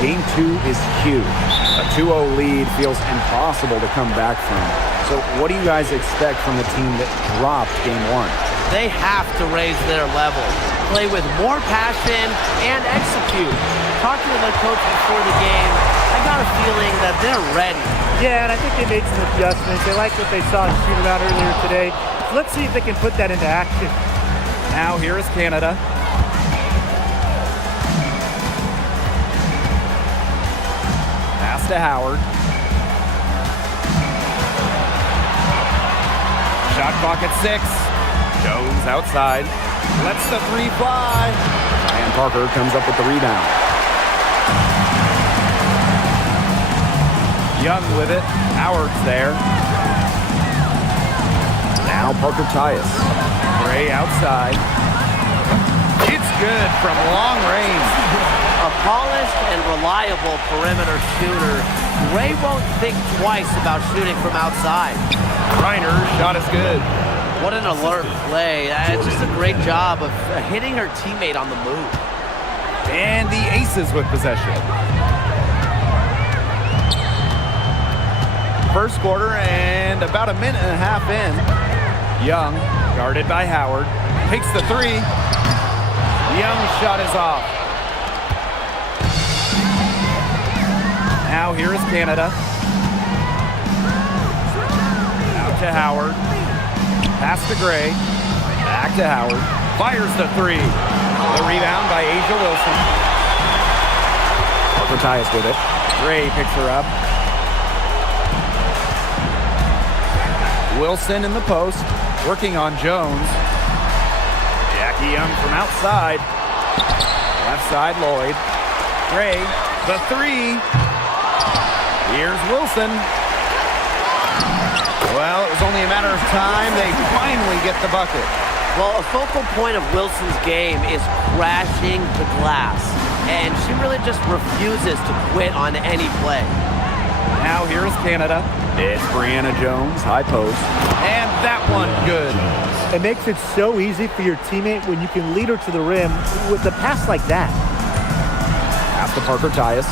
Game 2 is huge. A 2-0 lead feels impossible to come back from. So what do you guys expect from the team that dropped Game 1? They have to raise their level, play with more passion, and execute. Talking to the coach before the game, I got a feeling that they're ready. Yeah, and I think they made some adjustments. They like what they saw in shoot-around earlier today. Let's see if they can put that into action. Now here is Canada. Pass to Howard. Shot clock at 6. Jones outside. Lets the 3 fly. And Parker comes up with the rebound. Young with it. Howard's there. Now Parker Tyus. Gray outside. It's good from long range. A polished and reliable perimeter shooter. Gray won't think twice about shooting from outside. Reiner's shot is good. What an alert play. It's just a great job of hitting her teammate on the move. And the Aces with possession. First quarter and about a minute and a half in. Young, guarded by Howard, takes the 3. Young's shot is off. Now here is Canada. Out to Howard. Pass to Gray. Back to Howard. Fires the 3. The rebound by A'ja Wilson. Parker Tyus with it. Gray picks her up. Wilson in the post. Working on Jones. Jackie Young from outside. Left side Lloyd. Gray. The 3. Here's Wilson. Well, it was only a matter of time. They finally get the bucket. Well, a focal point of Wilson's game is crashing the glass. And she really just refuses to quit on any play. Now here's Canada. It's Brianna Jones, high post. And that one good. It makes it so easy for your teammate when you can lead her to the rim with a pass like that. Pass to Parker Tyus.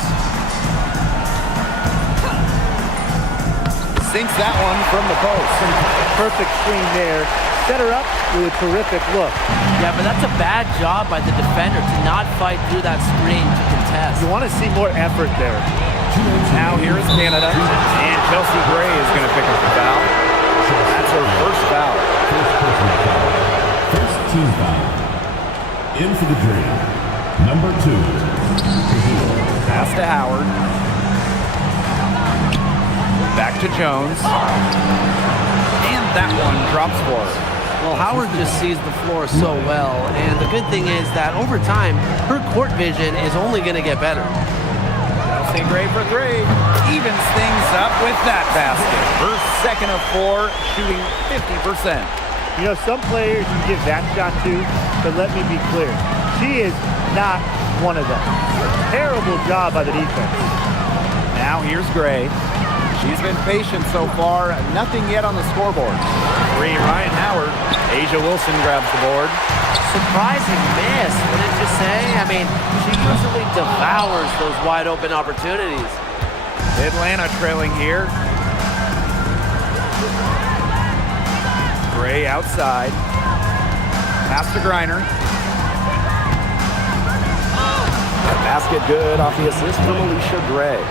Sinks that one from the post. Perfect screen there. Set her up with a terrific look. Yeah, but that's a bad job by the defender to not fight through that screen to contest. You want to see more effort there. Now here is Canada. And Chelsea Gray is going to pick up the foul. That's her first foul. First team foul. In for the dream. Number 2. Pass to Howard. Back to Jones. And that one drops for her. Well, Howard just sees the floor so well, and the good thing is that over time, her court vision is only going to get better. Chelsea Gray for 3. Evens things up with that basket. Her second of 4, shooting 50%. You know, some players you give that shot to, but let me be clear. She is not one of them. Terrible job by the defense. Now here's Gray. She's been patient so far. Nothing yet on the scoreboard. 3, Ryan Howard. A'ja Wilson grabs the board. Surprising miss, wouldn't you say? I mean, she usually devours those wide open opportunities. Atlanta trailing here. Gray outside. Pass to Griner. Basket good off the assist from Alicia Gray.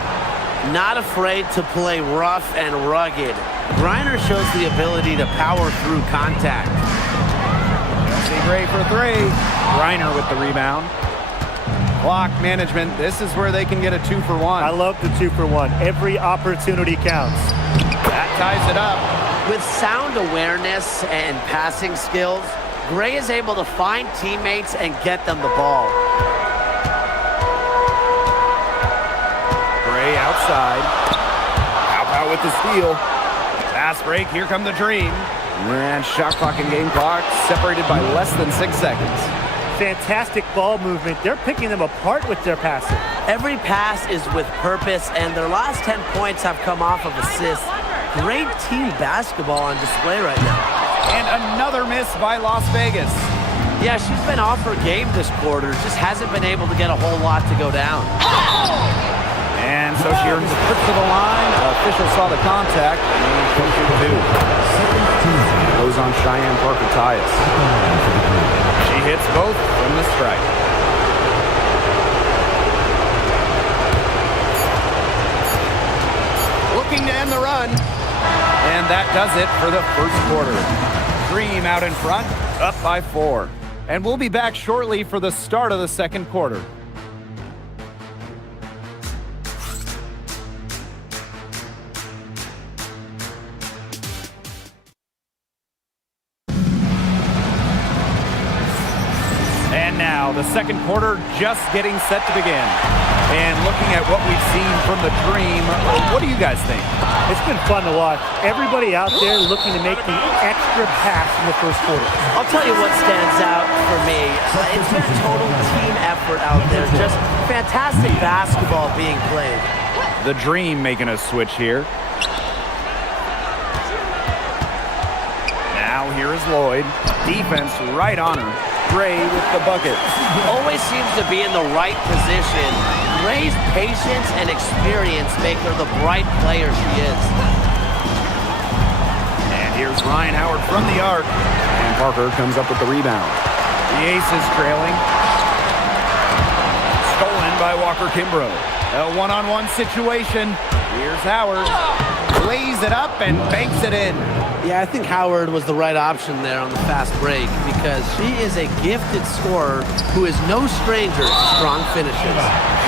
Not afraid to play rough and rugged. Griner shows the ability to power through contact. Chelsea Gray for 3. Griner with the rebound. Clock management. This is where they can get a 2-for-1. I love the 2-for-1. Every opportunity counts. That ties it up. With sound awareness and passing skills, Gray is able to find teammates and get them the ball. Gray outside. How about with the steal? Fast break. Here come the Dream. And shot clock and game clock separated by less than 6 seconds. Fantastic ball movement. They're picking them apart with their passing. Every pass is with purpose, and their last 10 points have come off of assists. Great team basketball on display right now. And another miss by Las Vegas. Yeah, she's been off her game this quarter. Just hasn't been able to get a whole lot to go down. Sheeran's trip to the line. Official saw the contact. And he two. Goes on Cheyenne Parker-Tyus. She hits both from the strike. Looking to end the run. And that does it for the first quarter. Dream out in front, up by 4. And we'll be back shortly for the start of the second quarter. And now the second quarter just getting set to begin. And looking at what we've seen from the Dream, what do you guys think? It's been fun to watch. Everybody out there looking to make the extra pass in the first quarter. I'll tell you what stands out for me. It's been a total team effort out there. Just fantastic basketball being played. The Dream making a switch here. Now here is Lloyd. Defense right on her. Gray with the bucket. Always seems to be in the right position. Gray's patience and experience make her the bright player she is. And here's Ryan Howard from the arc. And Parker comes up with the rebound. The Aces trailing. Stolen by Walker Kimbrough. A one-on-one situation. Here's Howard. Lays it up and banks it in. Yeah, I think Howard was the right option there on the fast break because she is a gifted scorer who is no stranger to strong finishes.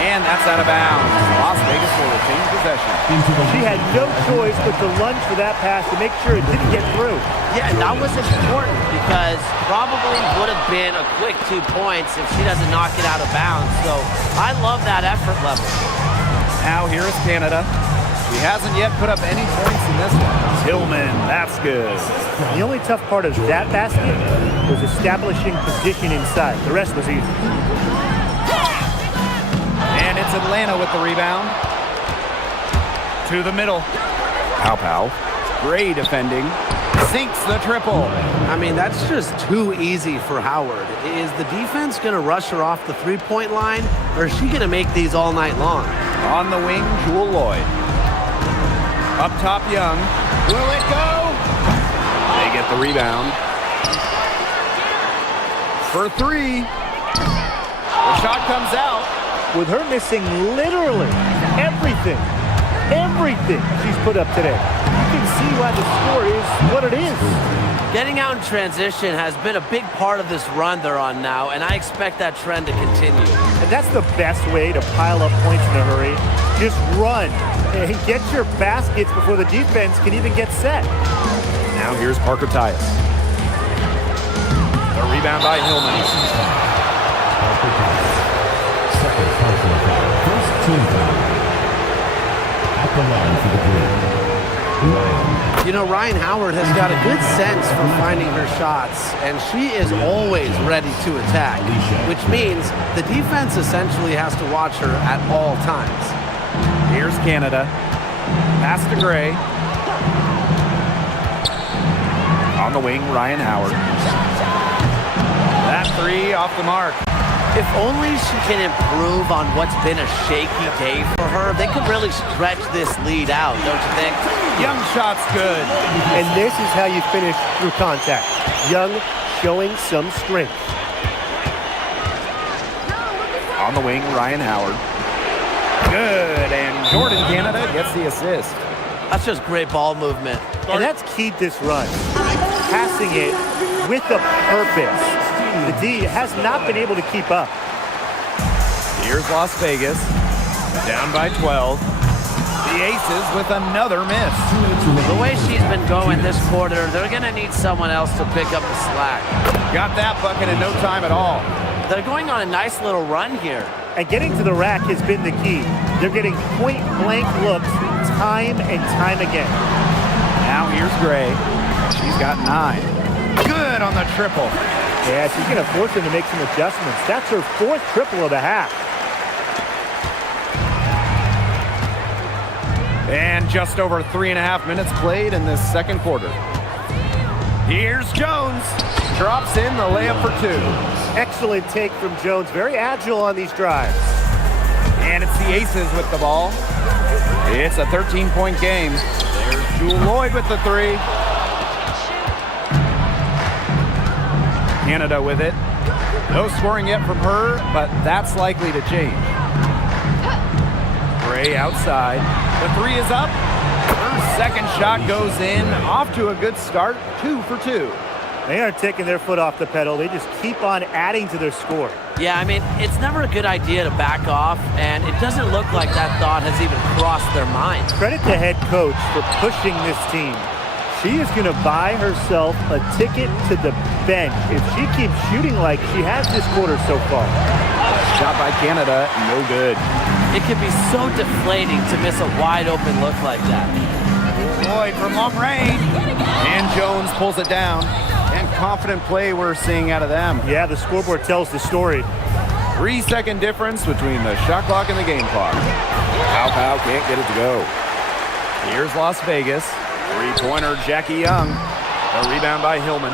And that's out of bounds. Las Vegas will retain possession. She had no choice but to lunge for that pass to make sure it didn't get through. Yeah, and that was important because probably would have been a quick 2 points if she doesn't knock it out of bounds. So I love that effort level. Now here is Canada. He hasn't yet put up any points in this one. Tillman, that's good. The only tough part of that basket was establishing position inside. The rest was easy. And it's Atlanta with the rebound. To the middle. Pow. Gray defending. Sinks the triple. I mean, that's just too easy for Howard. Is the defense going to rush her off the three-point line, or is she going to make these all night long? On the wing, Jewel Lloyd. Up top, Young. Will it go? They get the rebound. For 3. The shot comes out. With her missing literally everything she's put up today, you can see why the score is what it is. Getting out in transition has been a big part of this run they're on now, and I expect that trend to continue. And that's the best way to pile up points in a hurry. Just run and get your baskets before the defense can even get set. Now here's Parker-Tyus. The rebound by Hillman. Second personal foul. First team foul. At the line for the Dream. You know, Ryan Howard has got a good sense for finding her shots, and she is always ready to attack, which means the defense essentially has to watch her at all times. Here's Canada. Pass to Gray. On the wing, Ryan Howard. That 3 off the mark. If only she can improve on what's been a shaky day for her, they could really stretch this lead out, don't you think? Young shot's good. And this is how you finish through contact. Young showing some strength. On the wing, Ryan Howard. Good, and Jordan Canada gets the assist. That's just great ball movement. And that's keyed this run. Passing it with a purpose. The D has not been able to keep up. Here's Las Vegas. Down by 12. The Aces with another miss. The way she's been going this quarter, they're going to need someone else to pick up the slack. Got that bucket in no time at all. They're going on a nice little run here. And getting to the rack has been the key. They're getting point-blank looks time and time again. Now here's Gray. She's got 9. Good on the triple. Yeah, she's going to force him to make some adjustments. That's her 4th triple of the half. And just over 3.5 minutes played in this second quarter. Here's Jones. Drops in the layup for 2. Excellent take from Jones. Very agile on these drives. And it's the Aces with the ball. It's a 13-point game. There's Jewel Lloyd with the three. Canada with it. No scoring yet from her, but that's likely to change. Gray outside. The three is up. Her second shot goes in. Off to a good start. 2 for 2. They aren't taking their foot off the pedal. They just keep on adding to their score. Yeah, I mean, it's never a good idea to back off, and it doesn't look like that thought has even crossed their mind. Credit to head coach for pushing this team. She is going to buy herself a ticket to the bench if she keeps shooting like she has this quarter so far. Shot by Canada, no good. It can be so deflating to miss a wide-open look like that. Lloyd from long range. And Jones pulls it down. And confident play we're seeing out of them. Yeah, the scoreboard tells the story. 3-second difference between the shot clock and the game clock. Pow can't get it to go. Here's Las Vegas. Three-pointer, Jackie Young. A rebound by Hillman.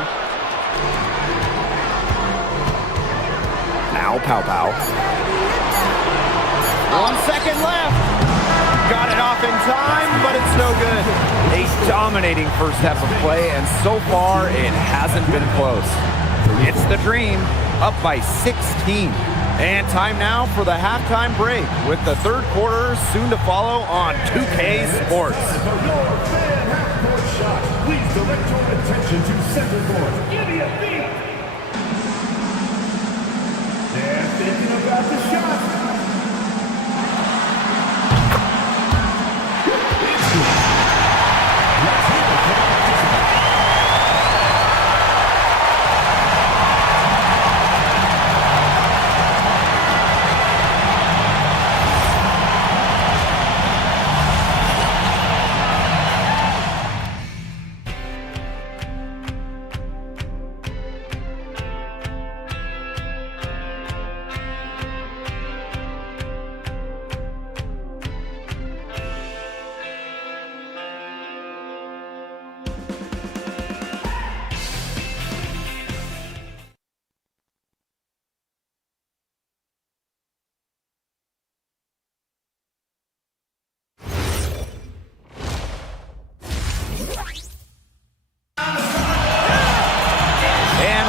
Now Pow. 1 second left. Got it off in time, but it's no good. A dominating first half of play, and so far it hasn't been close. It's the Dream, up by 16. And time now for the halftime break, with the third quarter soon to follow on 2K Sports. Please direct your attention to center court. Give me a beat. They're thinking about the shot.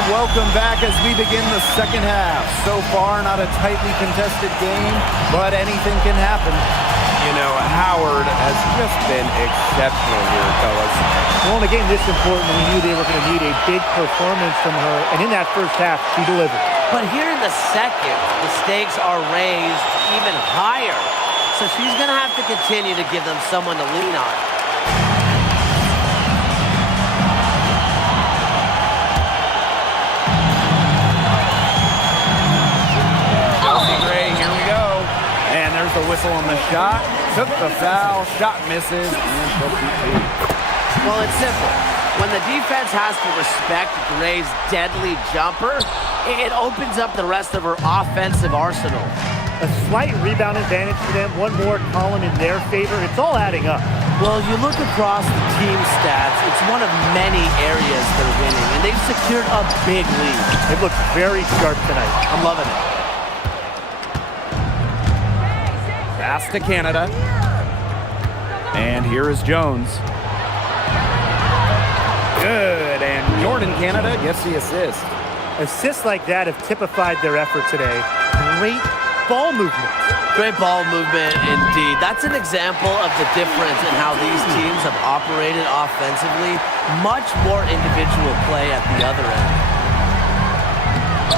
Welcome back as we begin the second half. So far, not a tightly contested game, but anything can happen. You know, Howard has just been exceptional here, fellas. Well, in a game this important, we knew they were going to need a big performance from her, and in that first half, she delivered. But here in the second, the stakes are raised even higher. So she's going to have to continue to give them someone to lean on. The whistle on the shot, took the foul, shot misses, and she'll keep two. Well, it's simple. When the defense has to respect Gray's deadly jumper, it opens up the rest of her offensive arsenal. A slight rebound advantage for them, one more column in their favor. It's all adding up. Well, you look across the team stats, it's one of many areas they're winning, and they've secured a big lead. They've looked very sharp tonight. I'm loving it. Pass to Canada. And here is Jones. Good, and Jordan Canada gets the assist. Assists like that have typified their effort today. Great ball movement. Great ball movement indeed. That's an example of the difference in how these teams have operated offensively. Much more individual play at the other end.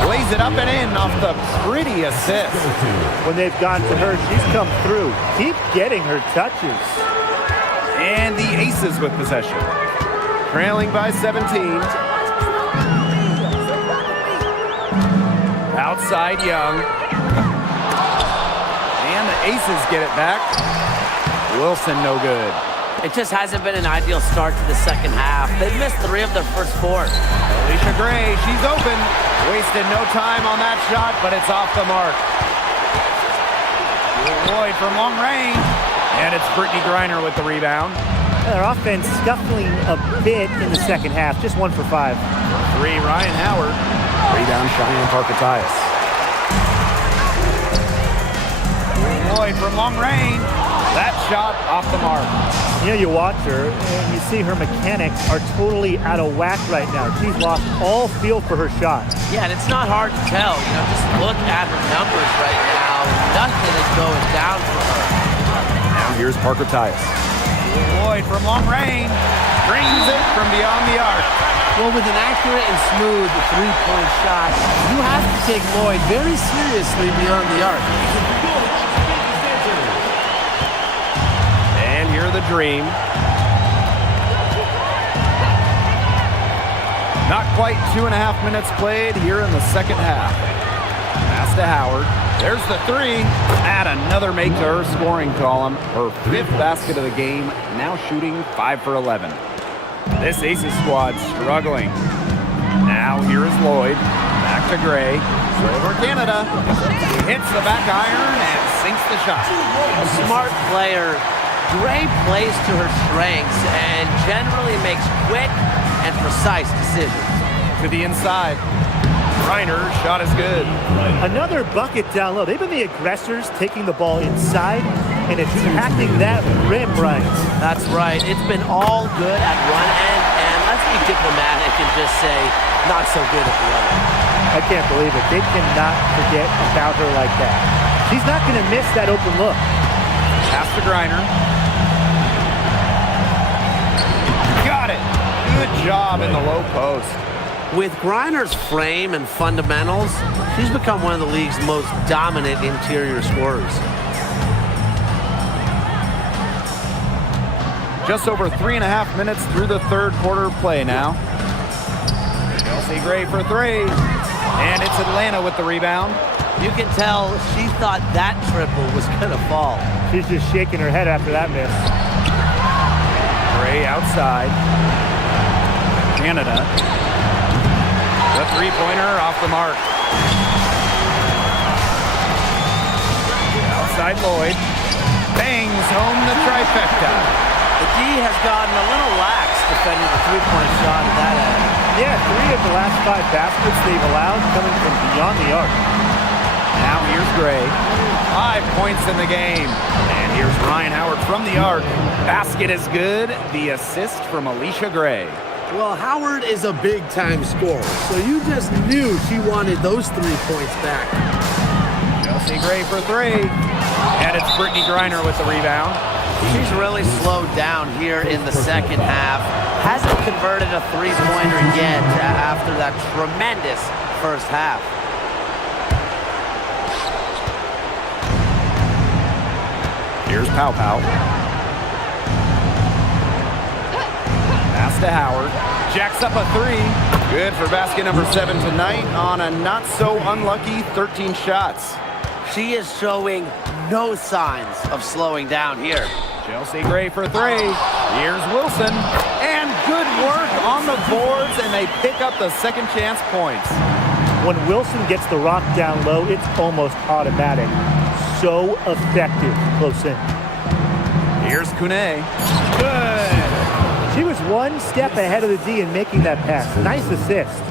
Lays it up and in off the pretty assist. When they've gone to her, she's come through. Keep getting her touches. And the Aces with possession. Trailing by 17. Outside Young. And the Aces get it back. Wilson no good. It just hasn't been an ideal start to the second half. They've missed 3 of their first 4. Alicia Gray, she's open. Wasted no time on that shot, but it's off the mark. Lloyd from long range. And it's Brittany Griner with the rebound. Their offense scuffling a bit in the second half. Just 1 for 5. 3, Ryan Howard. Rebound, Cheyenne Parkatias. Lloyd from long range. That shot off the mark. You know, you watch her and you see her mechanics are totally out of whack right now. She's lost all feel for her shot. Yeah, and it's not hard to tell. You know, just look at her numbers right now. Nothing is going down for her. Now here's Parker Tyus. Lloyd from long range. Brings it from beyond the arc. Well, with an accurate and smooth three-point shot, you have to take Lloyd very seriously beyond the arc. And here the Dream. Not quite 2.5 minutes played here in the second half. Pass to Howard. There's the three. Add another make to her scoring column. Her 5th basket of the game, now shooting 5 for 11. This Aces squad struggling. Now here is Lloyd. Back to Gray. Over Canada. Hits the back iron and sinks the shot. A smart player. Gray plays to her strengths and generally makes quick and precise decisions. To the inside. Reiner's shot is good. Another bucket down low. They've been the aggressors taking the ball inside and attacking that rim, right? That's right. It's been all good at one end, and let's be diplomatic and just say not so good at the other. I can't believe it. They cannot forget about her like that. She's not going to miss that open look. Pass to Greiner. Got it. Good job in the low post. With Greiner's frame and fundamentals, she's become one of the league's most dominant interior scorers. Just over 3.5 minutes through the third quarter of play now. Chelsea Gray for three. And it's Atlanta with the rebound. You can tell she thought that triple was going to fall. She's just shaking her head after that miss. Gray outside. Canada. The three-pointer off the mark. Outside Lloyd. Bangs home the trifecta. The D has gotten a little lax defending the three-point shot at that end. Yeah, 3 of the last 5 baskets they've allowed coming from beyond the arc. Now here's Gray. 5 points in the game. And here's Ryan Howard from the arc. Basket is good. The assist from Alicia Gray. Well, Howard is a big-time scorer, so you just knew she wanted those 3 points back. Chelsea Gray for three. And it's Brittany Griner with the rebound. She's really slowed down here in the second half. Hasn't converted a three-pointer yet after that tremendous first half. Here's Pow Pow. Pass to Howard. Jacks up a three. Good for basket number 7 tonight on a not-so-unlucky 13 shots. She is showing no signs of slowing down here. Chelsea Gray for three. Here's Wilson. And good work on the boards, and they pick up the second chance points. When Wilson gets the rock down low, it's almost automatic. So effective close in. Here's Kune. Good. She was one step ahead of the D in making that pass. Nice assist.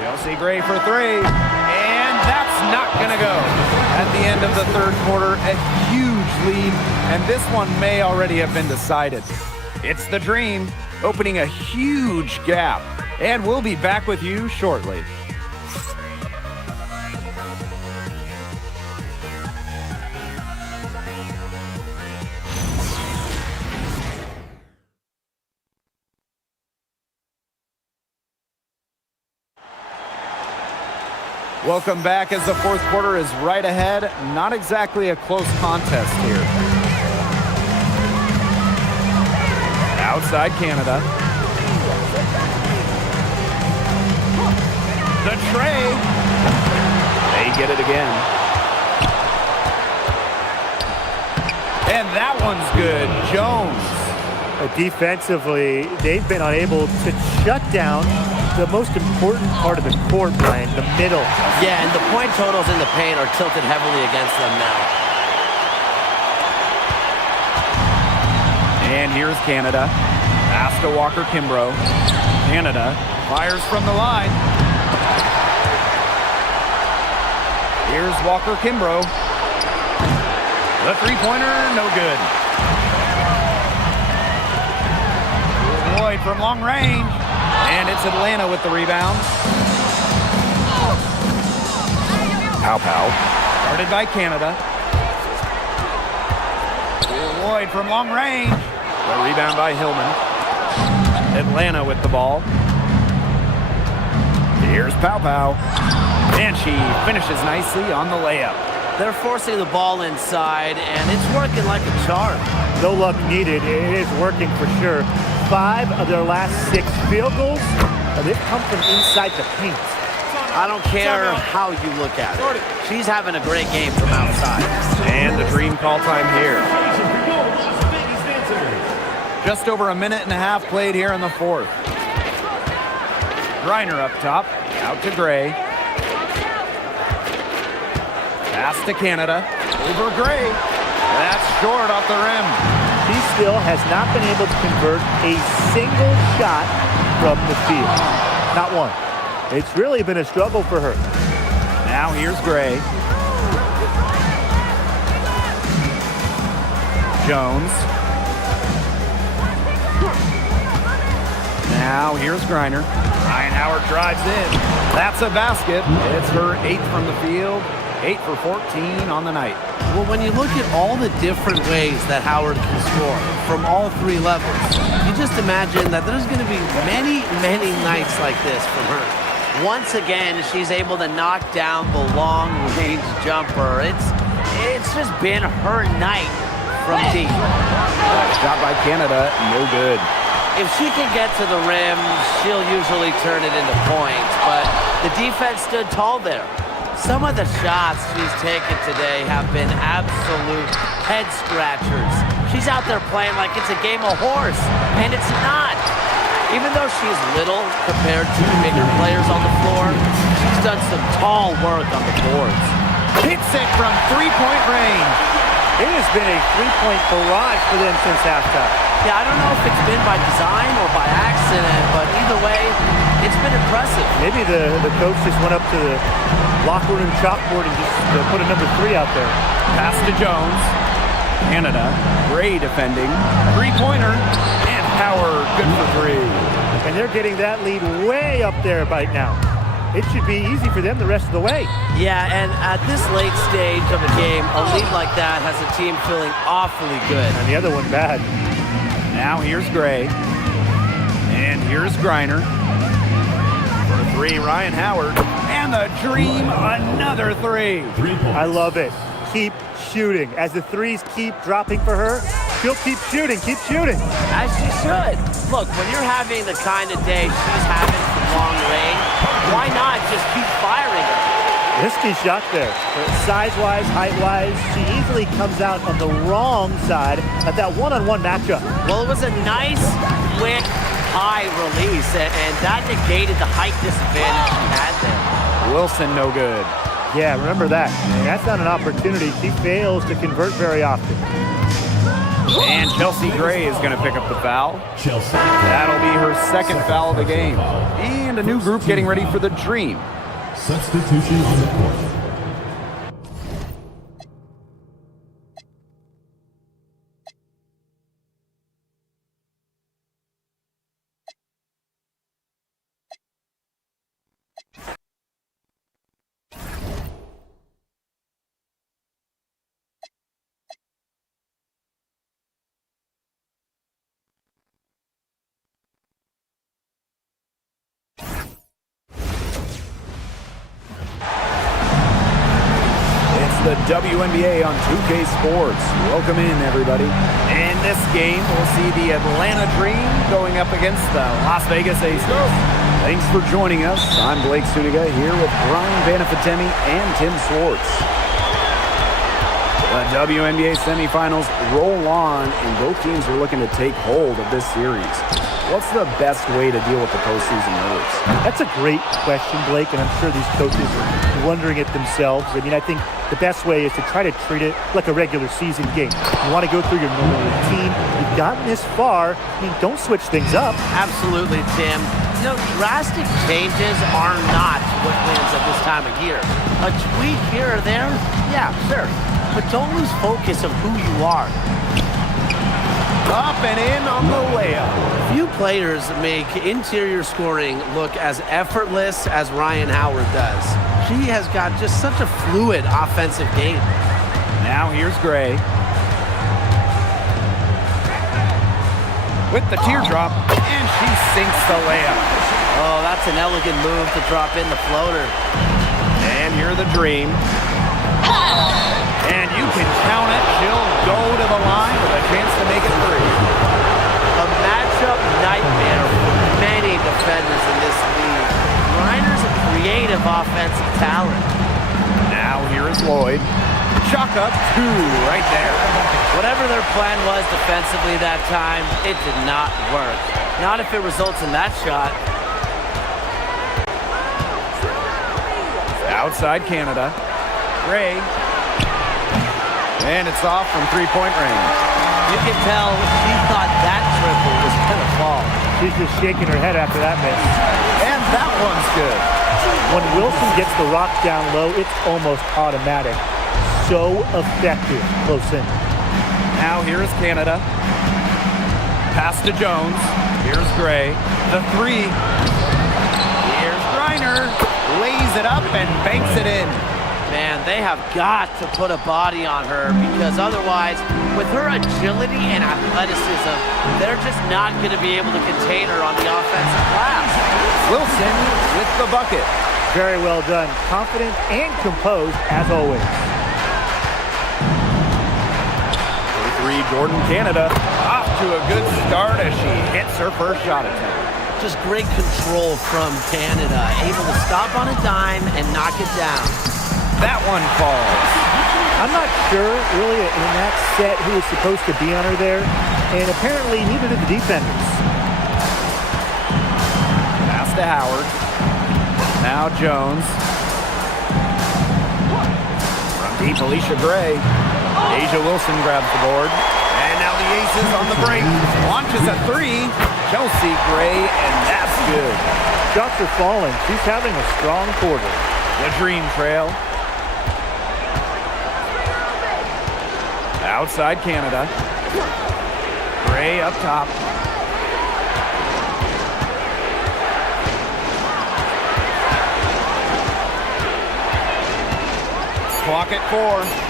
Chelsea Gray for three. And that's not going to go. At the end of the third quarter, a huge lead, and this one may already have been decided. It's the Dream, opening a huge gap, and we'll be back with you shortly. Welcome back as the fourth quarter is right ahead. Not exactly a close contest here. Outside Canada. The tray. They get it again. And that one's good. Jones. Defensively, they've been unable to shut down the most important part of the court, Brian, the middle. Yeah, and the point totals in the paint are tilted heavily against them now. And here's Canada. Pass to Walker Kimbrough. Canada fires from the line. Here's Walker Kimbrough. The three-pointer, no good. Lloyd from long range. And it's Atlanta with the rebound. Pow. Guarded by Canada. Lloyd from long range. The rebound by Hillman. Atlanta with the ball. Here's Pow. And she finishes nicely on the layup. They're forcing the ball inside, and it's working like a charm. No luck needed. It is working for sure. 5 of their last 6 field goals, they've come from inside the paint. I don't care how you look at it. She's having a great game from outside. And the dream call time here. Just over a minute and a half played here in the fourth. Griner up top, out to Gray. Pass to Canada, over Gray. That's short off the rim. She still has not been able to convert a single shot from the field. Not one. It's really been a struggle for her. Now here's Gray. Jones. Now here's Griner. Ryan Howard drives in. That's a basket. It's her 8th from the field. 8 for 14 on the night. Well, when you look at all the different ways that Howard can score from all 3 levels, you just imagine that there's going to be many, many nights like this from her. Once again, she's able to knock down the long-range jumper. It's just been her night from deep. Shot by Canada, no good. If she can get to the rim, she'll usually turn it into points, but the defense stood tall there. Some of the shots she's taken today have been absolute head-scratchers. She's out there playing like it's a game of horse, and it's not. Even though she's little compared to bigger players on the floor, she's done some tall work on the boards. Hits it from three-point range. It has been a 3-point barrage for them since halftime. Yeah, I don't know if it's been by design or by accident, but either way, it's been impressive. Maybe the coach just went up to the locker room chalkboard and just put a number 3 out there. Pass to Jones. Canada. Gray defending. Three-pointer. And Howard good for 3. And they're getting that lead way up there right now. It should be easy for them the rest of the way. Yeah, and at this late stage of a game, a lead like that has a team feeling awfully good. And the other one bad. Now here's Gray. And here's Griner. For 3, Ryan Howard. And the dream, another 3. 3 points. I love it. Keep shooting. As the 3s keep dropping for her, she'll keep shooting. Keep shooting. As she should. Look, when you're having the kind of day she's having from long range, why not just keep firing her? Risky shot there. Size-wise, height-wise, she easily comes out on the wrong side of that one-on-one matchup. Well, it was a nice, quick, high release, and that negated the height disadvantage she had there. Wilson, no good. Yeah, remember that. That's not an opportunity. She fails to convert very often. And Chelsea Gray is going to pick up the foul. Chelsea. That'll be her 2nd foul of the game. And a new group getting ready for the dream. Substitution on the court. The WNBA on 2K Sports. Welcome in, everybody. In this game, we'll see the Atlanta Dream going up against the Las Vegas Aces. Thanks for joining us. I'm Blake Suniga here with Brian Vanafitemi and Tim Swartz. The WNBA semifinals roll on, and both teams are looking to take hold of this series. What's the best way to deal with the postseason nerves? That's a great question, Blake, and I'm sure these coaches are wondering it themselves. I mean, I think the best way is to try to treat it like a regular season game. You want to go through your normal routine. You've gotten this far. I mean, don't switch things up. Absolutely, Tim. You know, drastic changes are not what wins at this time of year. A tweak here or there, yeah, sure. but don't lose focus of who you are. Up and in on the layup. Few players make interior scoring look as effortless as Ryan Howard does. He has got just such a fluid offensive game. Now here's Gray. With the teardrop, and she sinks the layup. Oh, that's an elegant move to drop in the floater. And here's the dream. And you can count it. She'll go to the line with a chance to make it three. A matchup nightmare for many defenders in this league. Reiner's a creative offensive talent. Now here is Lloyd. Chalk up two right there. Whatever their plan was defensively that time, it did not work. Not if it results in that shot. Outside Canada. Gray. And it's off from three-point range. You can tell she thought that triple was going to fall. She's just shaking her head after that miss. And that one's good. When Wilson gets the rock down low, it's almost automatic. So effective close in. Now here's Canada. Pass to Jones. Here's Gray. The three. Here's Reiner. Lays it up and banks it in. Man, they have got to put a body on her because otherwise, with her agility and athleticism, they're just not going to be able to contain her on the offensive glass. Wilson with the bucket. Very well done. Confident and composed as always. Three, Jordan Canada off to a good start as she hits her first shot attempt. Just great control from Canada, able to stop on a dime and knock it down. That one falls. I'm not sure really in that set who was supposed to be on her there, and apparently neither did the defenders. Pass to Howard. Now Jones. From deep, Alicia Gray. Asia Wilson grabs the board. And now the Aces on the break. Launches a three. Chelsea Gray, and that's good. Shots are falling. She's having a strong quarter. The dream trail. Outside Canada. Gray up top. Clock at 4.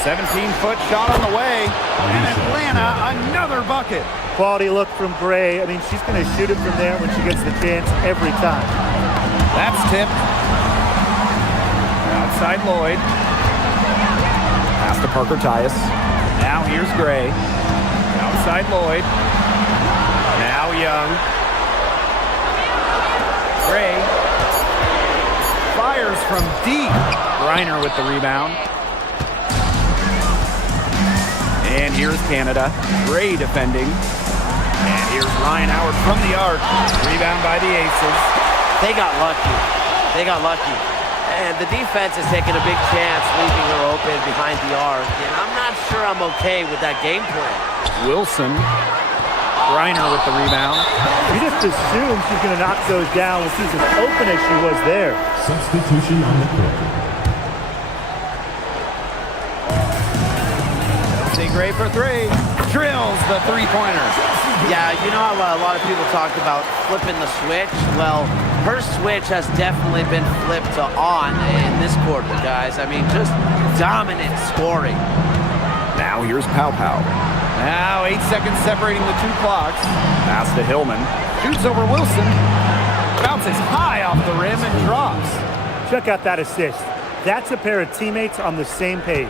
17-foot shot on the way. And Atlanta, another bucket. Quality look from Gray. I mean, she's going to shoot it from there when she gets the chance every time. That's tipped. Outside Lloyd. Pass to Parker Tyus. Now here's Gray. Outside Lloyd. Now Young. Gray. Fires from deep. Reiner with the rebound. And here's Canada. Gray defending. And here's Ryan Howard from the arc. Rebound by the Aces. They got lucky. They got lucky. And the defense is taking a big chance leaving her open behind the arc. And I'm not sure I'm okay with that game plan. Wilson. Reiner with the rebound. You just assume she's going to knock those down when she's as open as she was there. Substitution on the court. Gray for three. Drills the three-pointer. Yeah, you know how a lot of people talk about flipping the switch? Well, her switch has definitely been flipped to on in this quarter, guys. I mean, just dominant scoring. Now here's Pow Pow. Now 8 seconds separating the two clocks. Pass to Hillman. Shoots over Wilson. Bounces high off the rim and drops. Check out that assist. That's a pair of teammates on the same page.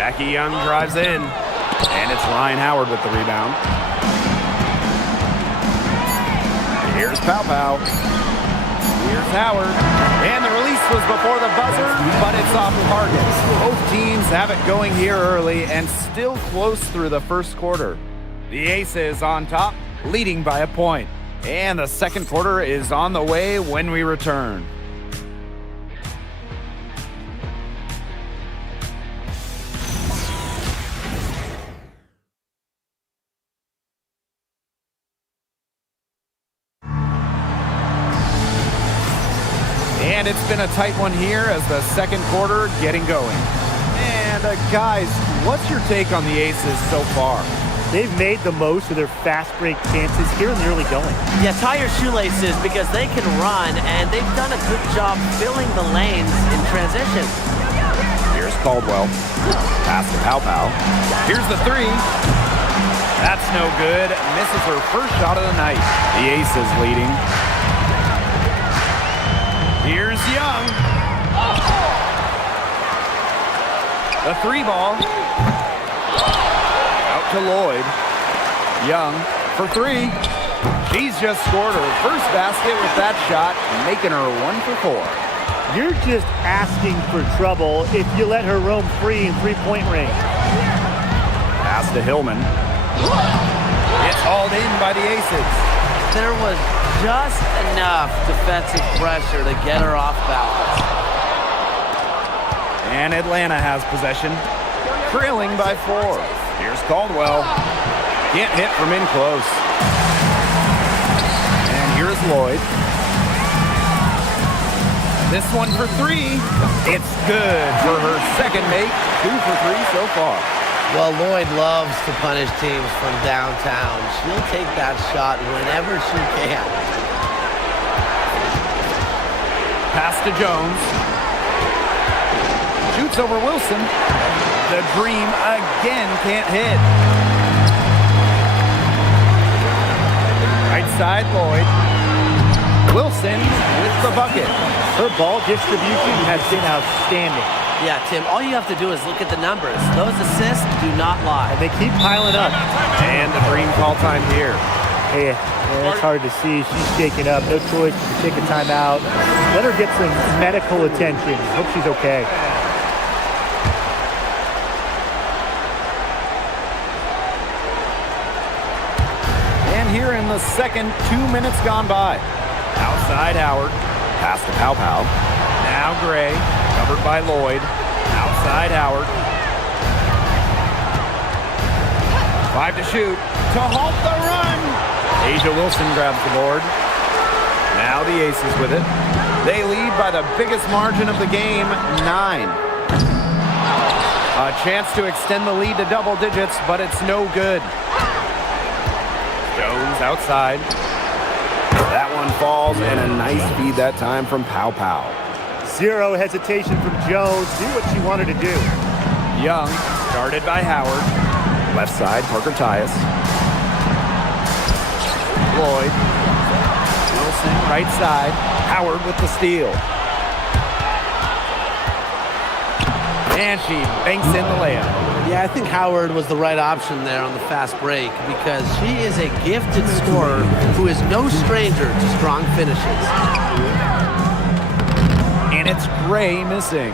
Jackie Young drives in. And it's Ryan Howard with the rebound. Here's Pow Pow. Here's Howard. And the release was before the buzzer, but it's off target. Both teams have it going here early and still close through the first quarter. The Aces on top, leading by a point. And the second quarter is on the way when we return. And it's been a tight one here as the second quarter getting going. And guys, what's your take on the Aces so far? They've made the most of their fast break chances here in the early going. Yeah, tie your shoelaces because they can run, and they've done a good job filling the lanes in transition. Here's Caldwell. Pass to Pow Pow. Here's the three. That's no good. Misses her first shot of the night. The Aces leading. Here's Young. The three ball. Out to Lloyd. Young for three. She's just scored her first basket with that shot, making her 1 for 4. You're just asking for trouble if you let her roam free in three-point range. Pass to Hillman. It's hauled in by the Aces. There was just enough defensive pressure to get her off balance. And Atlanta has possession, trailing by 4. Here's Caldwell. Can't hit from in close. And here's Lloyd. This one for three. It's good for her second make. 2 for 3 so far. Well, Lloyd loves to punish teams from downtown. She'll take that shot whenever she can. Pass to Jones. Shoots over Wilson. The Dream again can't hit. Right side, Lloyd. Wilson with the bucket. Her ball distribution has been outstanding. Yeah, Tim, all you have to do is look at the numbers. Those assists do not lie. And they keep piling up. And the Dream call time here. Hey, yeah, it's hard to see. She's shaking up. No choice but to take a timeout. Let her get some medical attention. Hope she's okay. And here in the second, 2 minutes gone by. Outside Howard. Pass to Pow Pow. Now Gray. Covered by Lloyd. Outside Howard. 5 to shoot. To halt the run. Asia Wilson grabs the board. Now the Aces with it. They lead by the biggest margin of the game, 9. A chance to extend the lead to double digits, but it's no good. Jones outside. That one falls, and a nice feed that time from Pow Pow. Zero hesitation from Jones. Do what she wanted to do. Young, guarded by Howard. Left side, Parker Tyus. Lloyd. Wilson, right side. Howard with the steal. And she banks in the layup. Yeah, I think Howard was the right option there on the fast break because she is a gifted scorer who is no stranger to strong finishes. And it's Gray missing.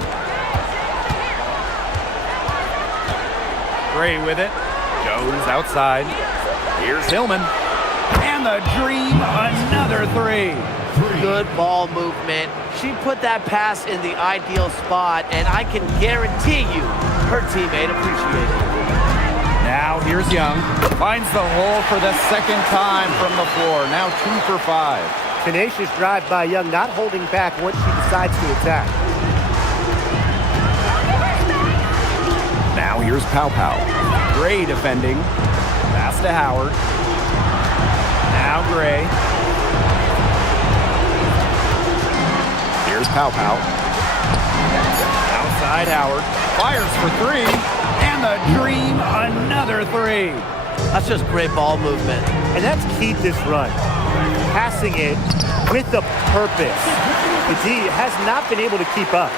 Gray with it. Jones outside. Here's Hillman. And the Dream, another three. Good ball movement. She put that pass in the ideal spot, and I can guarantee you her teammate appreciated it. Now here's Young. Finds the hole for the second time from the floor. Now 2 for 5. Tenacious drive by Young, not holding back once she decides to attack. Now here's Pow Pow. Gray defending. Pass to Howard. Now Gray. Here's Pow Pow. Outside Howard. Fires for three. And the Dream, another three. That's just great ball movement. And that's key to this run. Passing it with a purpose. The D has not been able to keep up.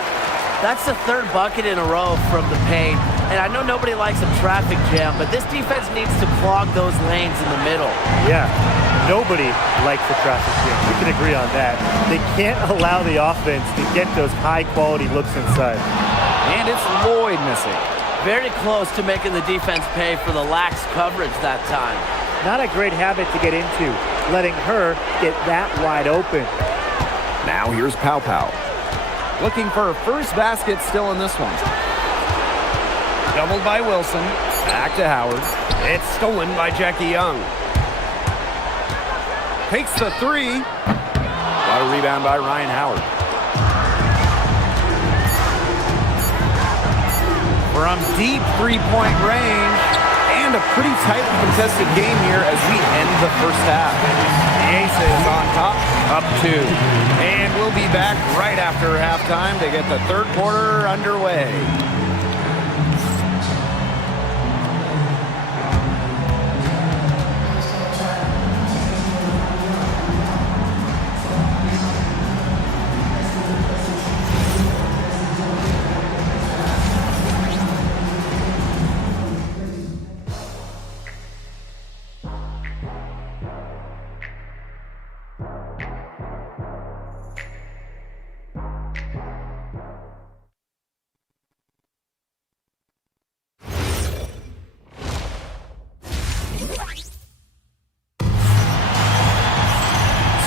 That's the third bucket in a row from the paint. And I know nobody likes a traffic jam, but this defense needs to clog those lanes in the middle. Yeah, nobody likes the traffic jam. We can agree on that. They can't allow the offense to get those high-quality looks inside. And it's Lloyd missing. Very close to making the defense pay for the lax coverage that time. Not a great habit to get into, letting her get that wide open. Now here's Pow Pow. Looking for her first basket still in this one. Doubled by Wilson. Back to Howard. It's stolen by Jackie Young. Takes the three. Got a rebound by Ryan Howard. from deep three-point range. And a pretty tightly contested game here as we end the first half. The Aces on top, up 2. And we'll be back right after halftime to get the third quarter underway.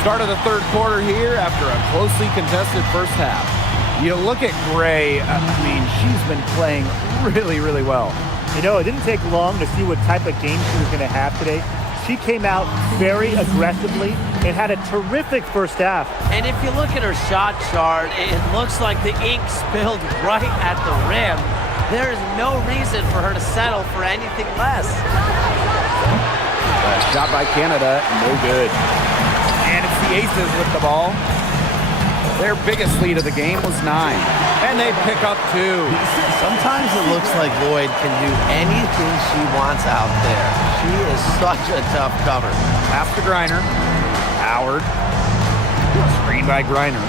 Start of the third quarter here after a closely contested first half. You look at Gray, she's been playing really, really well. You know, it didn't take long to see what type of game she was going to have today. She came out very aggressively and had a terrific first half. And if you look at her shot chart, it looks like the ink spilled right at the rim. There is no reason for her to settle for anything less. Shot by Canada, no good. And it's the Aces with the ball. Their biggest lead of the game was 9. And they pick up 2. Sometimes it looks like Lloyd can do anything she wants out there. She is such a tough cover. Pass to Griner. Howard. Screen by Griner.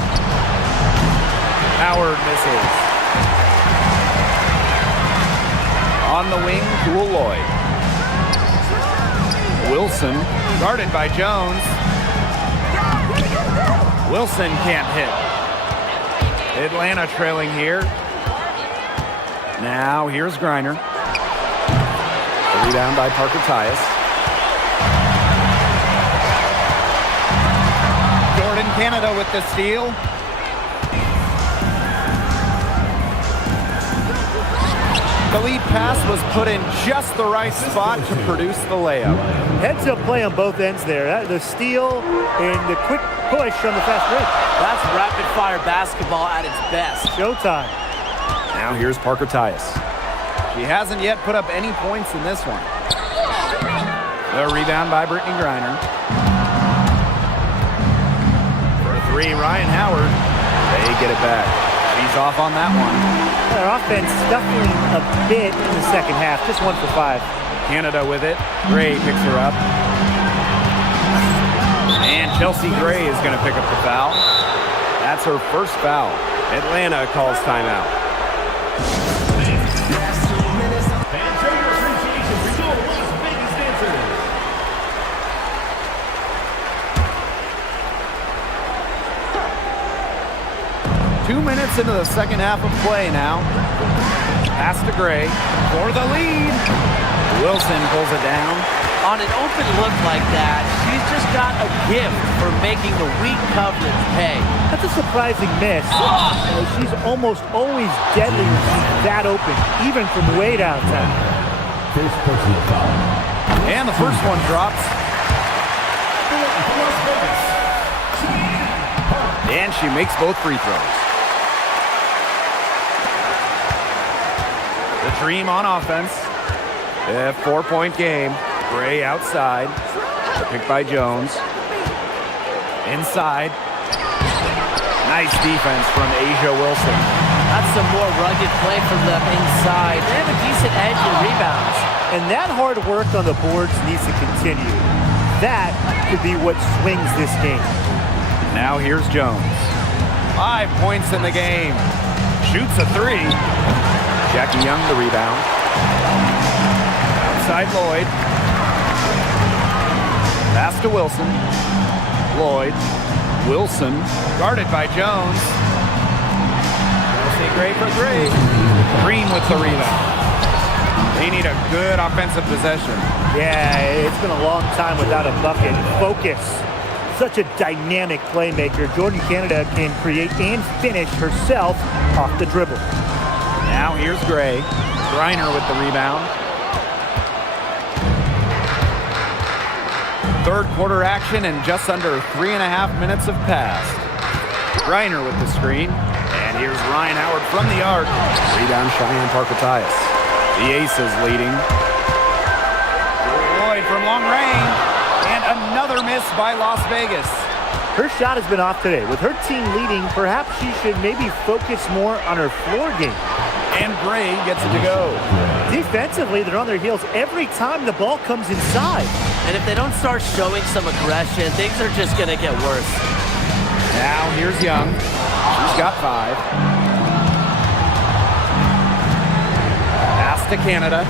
Howard misses. On the wing, Cool Lloyd. Wilson, guarded by Jones. Wilson can't hit. Atlanta trailing here. Now here's Griner. A rebound by Parker Tyus. Jordan Canada with the steal. The lead pass was put in just the right spot to produce the layup. Heads-up play on both ends there. The steal and the quick push on the fast break. That's rapid-fire basketball at its best. Showtime. Now here's Parker Tyus. She hasn't yet put up any points in this one. The rebound by Brittany Griner. For 3, Ryan Howard. They get it back. She's off on that one. Their offense scuffling a bit in the second half. Just 1 for 5. Canada with it. Gray picks her up. And Chelsea Gray is going to pick up the foul. That's her first foul. Atlanta calls timeout. And show your appreciation for your Las Vegas dancers. 2 minutes into the second half of play now. Pass to Gray for the lead. Wilson pulls it down. On an open look like that, she's just got a gift for making the weak coverage pay. That's a surprising miss. She's almost always deadly when she's that open, even from way downtown. First personal foul. And the first one drops. And she makes both free throws. The Dream on offense. A 4-point game. Gray outside. The pick by Jones. Inside. Nice defense from Asia Wilson. That's some more rugged play from them inside. They have a decent edge in rebounds. And that hard work on the boards needs to continue. That could be what swings this game. Now here's Jones. 5 points in the game. Shoots a 3. Jackie Young the rebound. Outside Lloyd. Pass to Wilson. Lloyd. Wilson. Guarded by Jones. Chelsea Gray for 3. Green with the rebound. They need a good offensive possession. Yeah, it's been a long time without a bucket. Focus. Such a dynamic playmaker. Jordan Canada can create and finish herself off the dribble. Now here's Gray. Griner with the rebound. Third quarter action and just under 3.5 minutes have passed. Griner with the screen. And here's Ryan Howard from the arc. Rebound Cheyenne Parker Tyus. The Aces leading. Lloyd from long range. And another miss by Las Vegas. Her shot has been off today. With her team leading, perhaps she should maybe focus more on her floor game. And Gray gets it to go. Defensively, they're on their heels every time the ball comes inside. And if they don't start showing some aggression, things are just going to get worse. Now here's Young. She's got 5. Pass to Canada.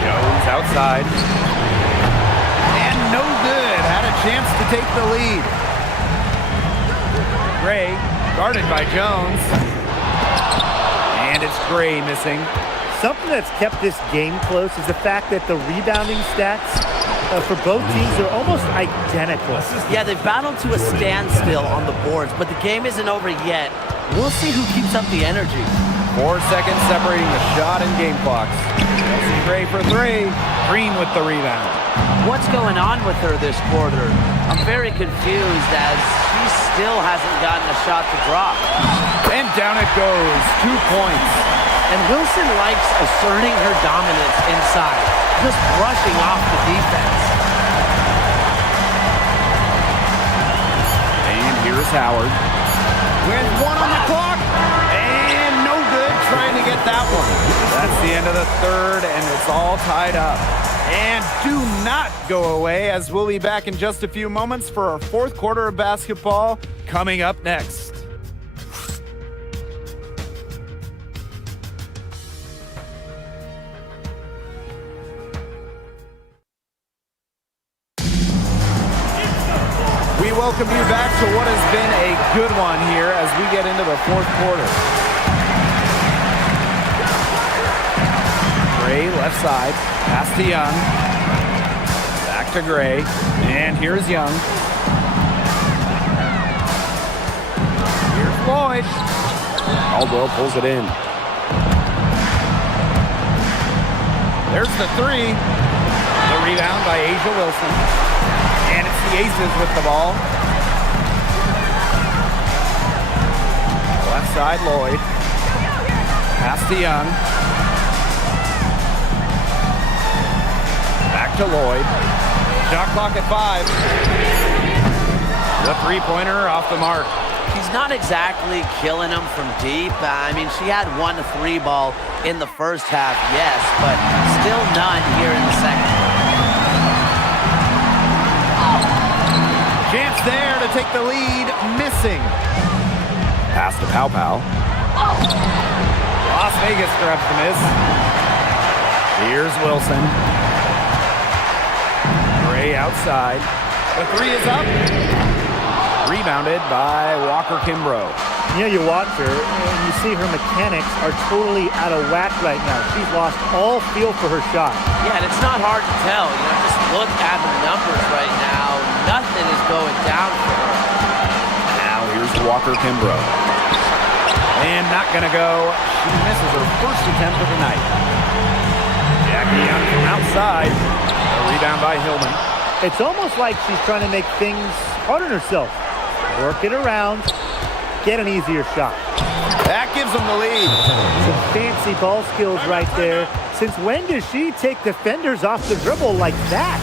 Jones outside. And no good. Had a chance to take the lead. Gray guarded by Jones. And it's Gray missing. Something that's kept this game close is the fact that the rebounding stats for both teams are almost identical. Yeah, they've battled to a standstill on the boards, but the game isn't over yet. We'll see who keeps up the energy. 4 seconds separating the shot and game clocks. Chelsea Gray for 3. Green with the rebound. What's going on with her this quarter? I'm very confused as she still hasn't gotten a shot to drop. And down it goes. 2 points. And Wilson likes asserting her dominance inside, just brushing off the defense. And here's Howard. With 1 on the clock. And no good trying to get that one. That's the end of the third, and it's all tied up. And do not go away, as we'll be back in just a few moments for our 4th quarter of basketball coming up next. We welcome you back to what has been a good one here as we get into the 4th quarter. Gray left side, pass to Young. Back to Gray, and here's Young. Here's Lloyd. Caldwell pulls it in. There's the 3. The rebound by A'ja Wilson. And it's the Aces with the ball. Left side, Lloyd. Pass to Young. Back to Lloyd. Shot clock at 5. The 3-pointer off the mark. She's not exactly killing them from deep. I mean, she had 1 3-ball in the first half, yes, but still none here in the second. Chance there to take the lead, missing. Pass to Pow Pow. Las Vegas grabs the miss. Here's Wilson. Gray outside. The 3 is up. Rebounded by Walker Kimbrough. You know, you watch her, and you see her mechanics are totally out of whack right now. She's lost all feel for her shot. Yeah, and it's not hard to tell. You know, just look at her numbers right now. Nothing is going down for her. Now here's Walker Kimbrough. And not going to go. She misses her first attempt of the night. Jackie Young from outside. A rebound by Hillman. It's almost like she's trying to make things hard on herself. Work it around. Get an easier shot. That gives them the lead. Some fancy ball skills right there. Since when does she take defenders off the dribble like that?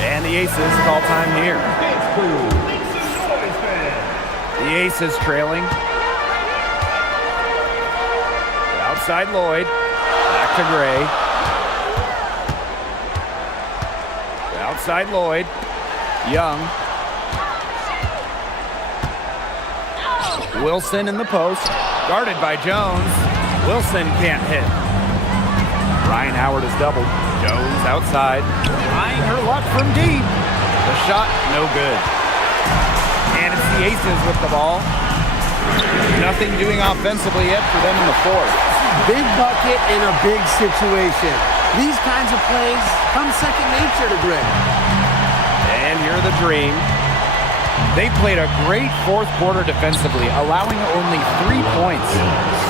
And the Aces call time here. The Aces trailing. Outside Lloyd. Back to Gray. Outside Lloyd. Young. Wilson in the post. Guarded by Jones. Wilson can't hit. Ryan Howard is doubled. Jones outside. Trying her luck from deep. The shot, no good. And it's the Aces with the ball. Nothing doing offensively yet for them in the 4th. Big bucket in a big situation. These kinds of plays come second nature to Gray. And here the Dream. They played a great 4th quarter defensively, allowing only 3 points.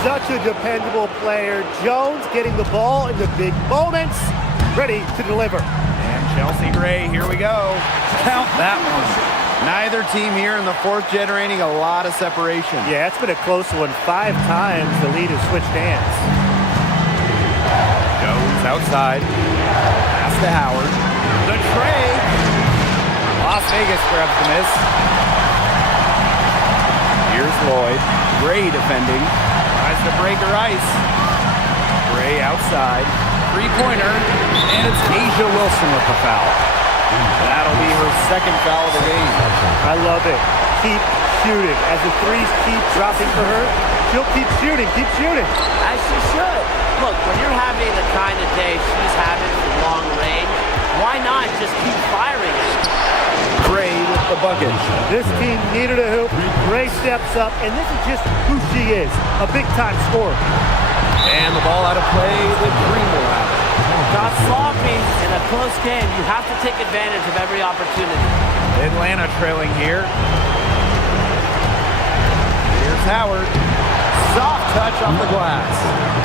Such a dependable player. Jones getting the ball in the big moments, ready to deliver. And Chelsea Gray, here we go. Count that one. Neither team here in the 4th generating a lot of separation. Yeah, it's been a close one. 5 times the lead has switched hands. side. Pass to Howard. The tray. Las Vegas grabs the miss. Here's Lloyd. Gray defending. Tries to break her ice. Gray outside. Three-pointer. And it's Asia Wilson with the foul. That'll be her second foul of the game. I love it. Keep shooting. As the threes keep dropping for her, she'll keep shooting. Keep shooting. As she should. Look, when you're having the kind of day she's having from long range, why not just keep firing it? Gray with the bucket. This team needed a hoop. Gray steps up, and this is just who she is. A big-time scorer. And the ball out of play. The Green will have it. Got sloppy in a close game. You have to take advantage of every opportunity. Atlanta trailing here. Here's Howard. Soft touch off the glass.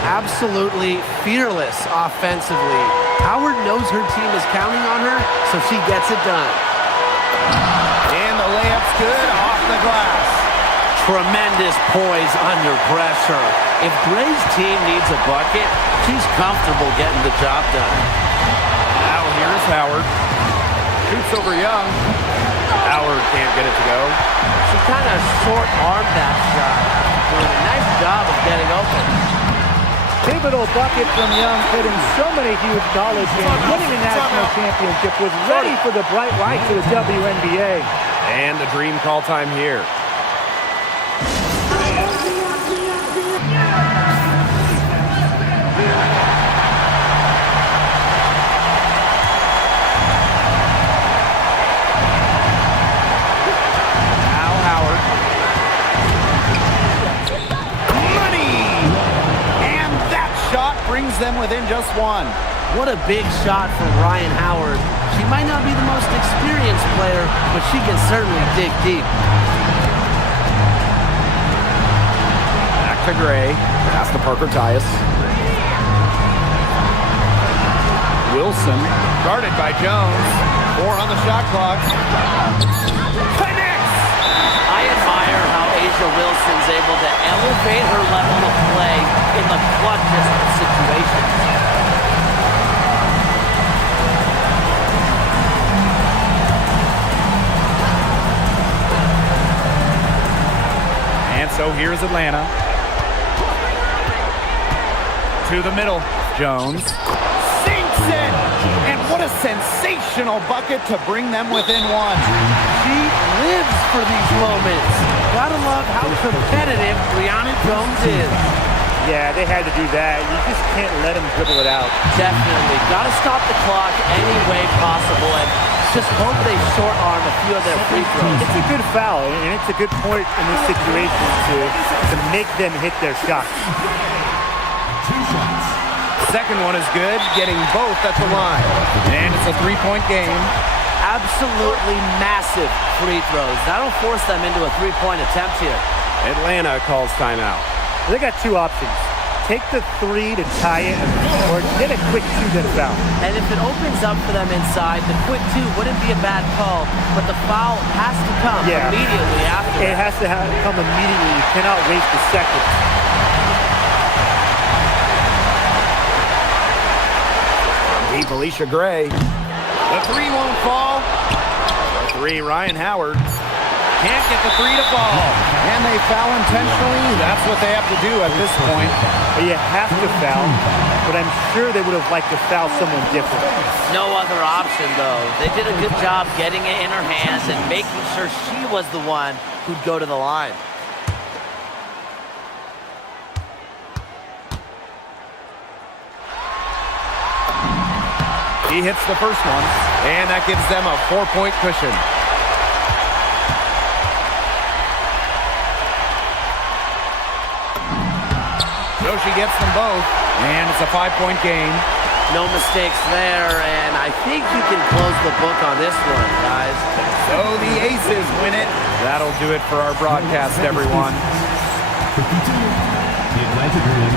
Absolutely fearless offensively. Howard knows her team is counting on her, so she gets it done. And the layup's good off the glass. Tremendous poise under pressure. If Gray's team needs a bucket, she's comfortable getting the job done. Now here's Howard. Shoots over Young. Howard can't get it to go. She kind of short-armed that shot. Doing a nice job of getting open. Pivotal bucket from Young, hitting so many huge college games. Winning a national championship, was ready for the bright lights of the WNBA. And the Dream call time here. Brings them within just one. What a big shot from Ryan Howard. She might not be the most experienced player, but she can certainly dig deep. Back to Gray. Pass to Parker Tyus. Wilson, guarded by Jones. 4 on the shot clock. Connects! I admire how Asia Wilson's able to elevate her level of play in the clutchest of situations. And so here's Atlanta. To the middle. Jones. Sinks it! And what a sensational bucket to bring them within one. She lives for these moments. Gotta love how competitive Brianna Jones is. Yeah, they had to do that. You just can't let them dribble it out. Definitely. Gotta stop the clock any way possible and just hope they short arm a few of their free throws. It's a good foul, and it's a good point in this situation to make them hit their shots. 2 shots. Second one is good, getting both at the line. And it's a 3-point game. Absolutely massive free throws. That'll force them into a 3-point attempt here. Atlanta calls timeout. They got 2 options. Take the 3 to tie it, or get a quick 2 to foul. And if it opens up for them inside, the quick 2 wouldn't be a bad call, but the foul has to come immediately after. It has to come immediately. You cannot waste a second. Deep Alicia Gray. The 3 won't fall. The 3, Ryan Howard. Can't get the 3 to fall. And they foul intentionally. That's what they have to do at this point. You have to foul, but I'm sure they would have liked to foul someone different. No other option, though. They did a good job getting it in her hands and making sure she was the one who'd go to the line. He hits the first one, and that gives them a 4-point cushion. So she gets them both, and it's a 5-point game. No mistakes there, and I think you can close the book on this one, guys. So the Aces win it. That'll do it for our broadcast, everyone. 52. The Atlanta Dream